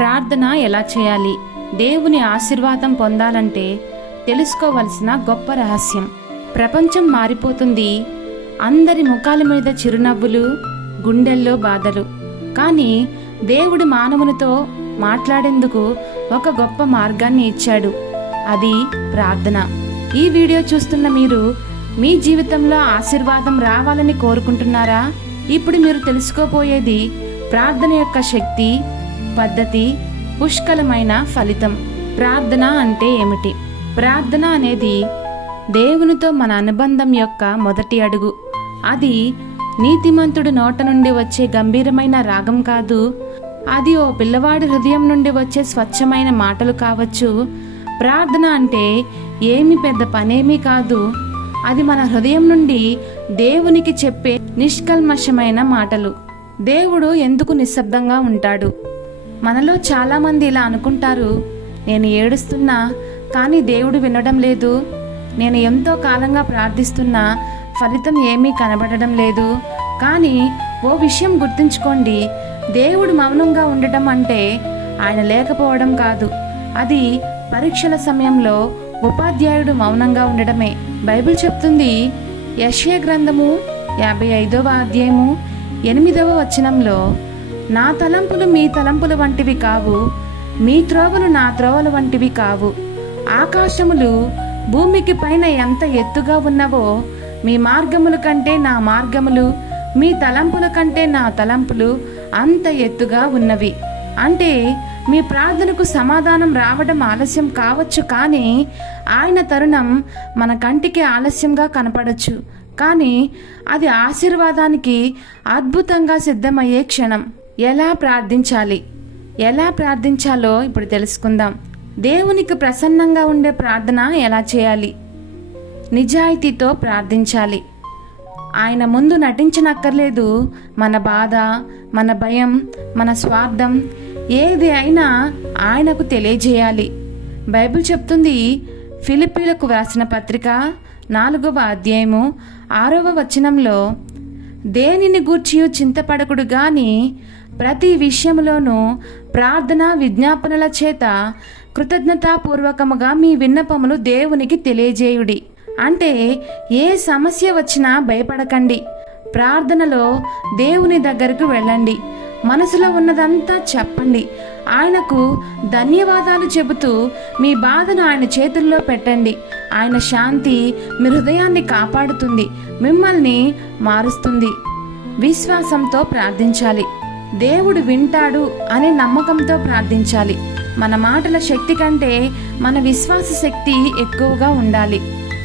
ప్రార్థన ఎలా చేయాలి? దేవుని ఆశీర్వాదం పొందాలంటే తెలుసుకోవలసిన గొప్ప రహస్యం. ప్రపంచం మారిపోతుంది. అందరి ముఖాల మీద చిరునవ్వులు గుండెల్లో బాధలు. కానీ దేవుడు మానవునితో మాట్లాడేందుకు ఒక గొప్ప మార్గాన్ని ఇచ్చాడు. అది ప్రార్థన. ఈ వీడియో చూస్తున్న మీరు మీ జీవితంలో ఆశీర్వాదం రావాలని కోరుకుంటున్నారా? ఇప్పుడు మీరు తెలుసుకోబోయేది ప్రార్థన యొక్క శక్తి పద్ధతి పుష్కలమైన ఫలితం. ప్రార్థన అంటే ఏమిటి? ప్రార్థన అనేది దేవునితో మన అనుబంధం యొక్క మొదటి అడుగు. అది నీతిమంతుడు నోట నుండి వచ్చే గంభీరమైన రాగం కాదు. అది ఓ పిల్లవాడి హృదయం నుండి వచ్చే స్వచ్ఛమైన మాటలు కావచ్చు. ప్రార్థన అంటే ఏమి పెద్ద పనేమీ కాదు. అది మన హృదయం నుండి దేవునికి చెప్పే నిష్కల్మషమైన మాటలు. దేవుడు ఎందుకు నిశ్శబ్దంగా ఉంటాడు? మనలో చాలామంది ఇలా అనుకుంటారు నేను ఏడుస్తున్నా కానీ దేవుడు వినడం లేదు. నేను ఎంతో కాలంగా ప్రార్థిస్తున్నా ఫలితం ఏమీ కనబడడం లేదు. కానీ ఓ విషయం గుర్తుంచుకోండి దేవుడు మౌనంగా ఉండటం అంటే ఆయన లేకపోవడం కాదు. అది పరీక్షల సమయంలో ఉపాధ్యాయుడు మౌనంగా ఉండడమే బైబిల్ చెప్తుంది యశ్య గ్రంథము యాభై ఐదవ అధ్యాయము ఎనిమిదవ వచనంలో నా తలంపులు మీ తలంపుల వంటివి కావు. మీ త్రోవలు నా త్రోవల వంటివి కావు. ఆకాశములు భూమికి పైన ఎంత ఎత్తుగా ఉన్నవో మీ మార్గముల కంటే నా మార్గములు మీ తలంపుల కంటే నా తలంపులు అంత ఎత్తుగా ఉన్నవి. అంటే మీ ప్రార్థనకు సమాధానం రావడం ఆలస్యం కావచ్చు కానీ ఆయన తరుణం మన కంటికి ఆలస్యంగా కనపడచ్చు. కానీ అది ఆశీర్వాదానికి అద్భుతంగా సిద్ధమయ్యే క్షణం. ఎలా ప్రార్థించాలి? ఎలా ప్రార్థించాలో ఇప్పుడు తెలుసుకుందాం. దేవునికి ప్రసన్నంగా ఉండే ప్రార్థన ఎలా చేయాలి? నిజాయితీతో ప్రార్థించాలి. ఆయన ముందు నటించనక్కర్లేదు. మన బాధ మన భయం మన స్వార్థం ఏది అయినా ఆయనకు తెలియజేయాలి. బైబిల్ చెప్తుంది ఫిలిప్పీలకు వ్రాసిన పత్రిక నాలుగవ అధ్యాయము ఆరవ వచనంలో దేనిని గూర్చి చింతపడకుడు గాని ప్రతి విషయంలోనూ ప్రార్థన విజ్ఞాపనల చేత కృతజ్ఞతాపూర్వకముగా మీ విన్నపములు దేవునికి తెలియజేయుడి. అంటే ఏ సమస్య వచ్చినా భయపడకండి. ప్రార్థనలో దేవుని దగ్గరకు వెళ్ళండి. మనసులో ఉన్నదంతా చెప్పండి. ఆయనకు ధన్యవాదాలు చెబుతూ మీ బాధను ఆయన చేతుల్లో పెట్టండి. ఆయన శాంతి మీ హృదయాన్ని కాపాడుతుంది. మిమ్మల్ని మారుస్తుంది. విశ్వాసంతో ప్రార్థించాలి. దేవుడు వింటాడు అనే నమ్మకంతో ప్రార్థించాలి. మన మాటల శక్తి కంటే మన విశ్వాస శక్తి ఎక్కువగా ఉండాలి.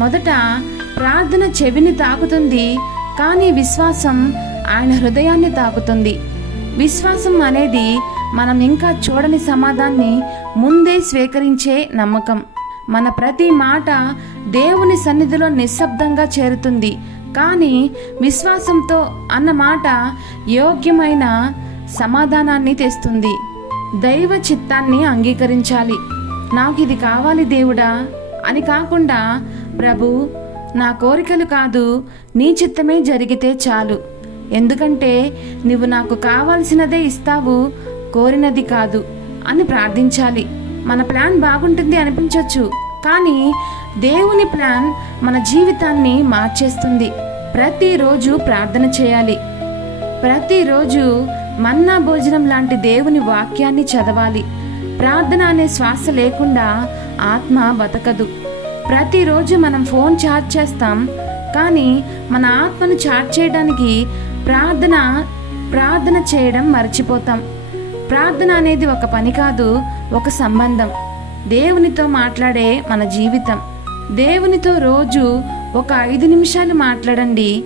మొదట ప్రార్థన చెవిని తాకుతుంది కానీ విశ్వాసం ఆయన హృదయాన్ని తాకుతుంది. విశ్వాసం అనేది మనం ఇంకా చూడని సమాధాన్ని ముందే స్వీకరించే నమ్మకం. మన ప్రతి మాట దేవుని సన్నిధిలో నిశ్శబ్దంగా చేరుతుంది. కానీ విశ్వాసంతో అన్న మాట యోగ్యమైన సమాధానాన్ని తెస్తుంది. దైవ చిత్తాన్ని అంగీకరించాలి. నాకు ఇది కావాలి దేవుడా? అని కాకుండా ప్రభు నా కోరికలు కాదు నీ చిత్తమే జరిగితే చాలు. ఎందుకంటే నువ్వు నాకు కావాల్సినదే ఇస్తావు కోరినది కాదు అని ప్రార్థించాలి. మన ప్లాన్ బాగుంటుంది అనిపించవచ్చు కానీ దేవుని ప్లాన్ మన జీవితాన్ని మార్చేస్తుంది. ప్రతిరోజు ప్రార్థన చేయాలి. ప్రతిరోజు మన్నా భోజనం లాంటి దేవుని వాక్యాన్ని చదవాలి. ప్రార్థన అనే శ్వాస లేకుండా ఆత్మ బతకదు. ప్రతిరోజు మనం ఫోన్ ఛార్జ్ చేస్తాం కానీ మన ఆత్మను ఛార్జ్ చేయడానికి ప్రార్థన ప్రార్థన చేయడం మర్చిపోతాం. ప్రార్థన అనేది ఒక పని కాదు ఒక సంబంధం. దేవునితో మాట్లాడే మన జీవితం. దేవునితో రోజు ఒక ఐదు నిమిషాలు మాట్లాడండి.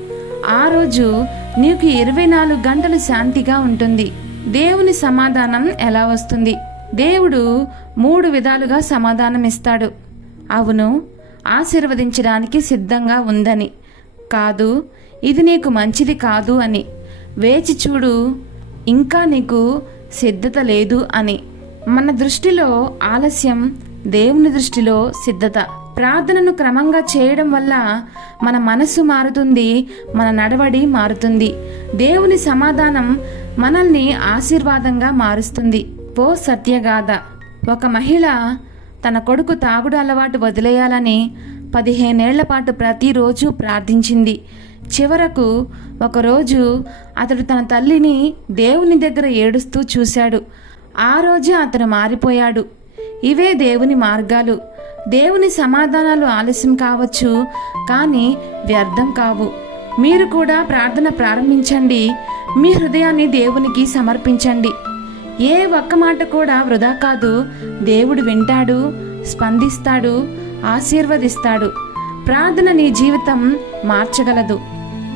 ఆ రోజు నీకు ఇరవై నాలుగు గంటలు శాంతిగా ఉంటుంది. దేవుని సమాధానం ఎలా వస్తుంది? దేవుడు మూడు విధాలుగా సమాధానం ఇస్తాడు అవును ఆశీర్వదించడానికి సిద్ధంగా ఉందని. కాదు ఇది నీకు మంచిది కాదు అని. వేచి చూడు ఇంకా నీకు సిద్ధత లేదు అని. మన దృష్టిలో ఆలస్యం దేవుని దృష్టిలో సిద్ధత. ప్రార్థనను క్రమంగా చేయడం వల్ల మన మనసు మారుతుంది మన నడవడి మారుతుంది. దేవుని సమాధానం మనల్ని ఆశీర్వాదంగా మారుస్తుంది. ఓ సత్యగాథ ఒక మహిళ తన కొడుకు తాగుడు అలవాటు వదిలేయాలని పదిహేనేళ్ళ పాటు ప్రతిరోజు ప్రార్థించింది. చివరకు ఒకరోజు అతడు తన తల్లిని దేవుని దగ్గర ఏడుస్తూ చూశాడు. ఆ రోజు అతను మారిపోయాడు. ఇవే దేవుని మార్గాలు. దేవుని సమాధానాలు ఆలస్యం కావచ్చు కానీ వ్యర్థం కావు. మీరు కూడా ప్రార్థన ప్రారంభించండి. మీ హృదయాన్ని దేవునికి సమర్పించండి. ఏ ఒక్క మాట కూడా వృధా కాదు. దేవుడు వింటాడు స్పందిస్తాడు ఆశీర్వదిస్తాడు. ప్రార్థన నీ జీవితం మార్చగలదు.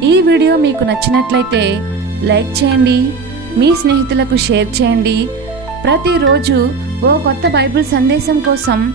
ఈ వీడియో మీకు నచ్చినట్లయితే లైక్ చేయండి మీ స్నేహితులకు షేర్ చేయండి. ప్రతిరోజు ఓ కొత్త బైబిల్ సందేశం కోసం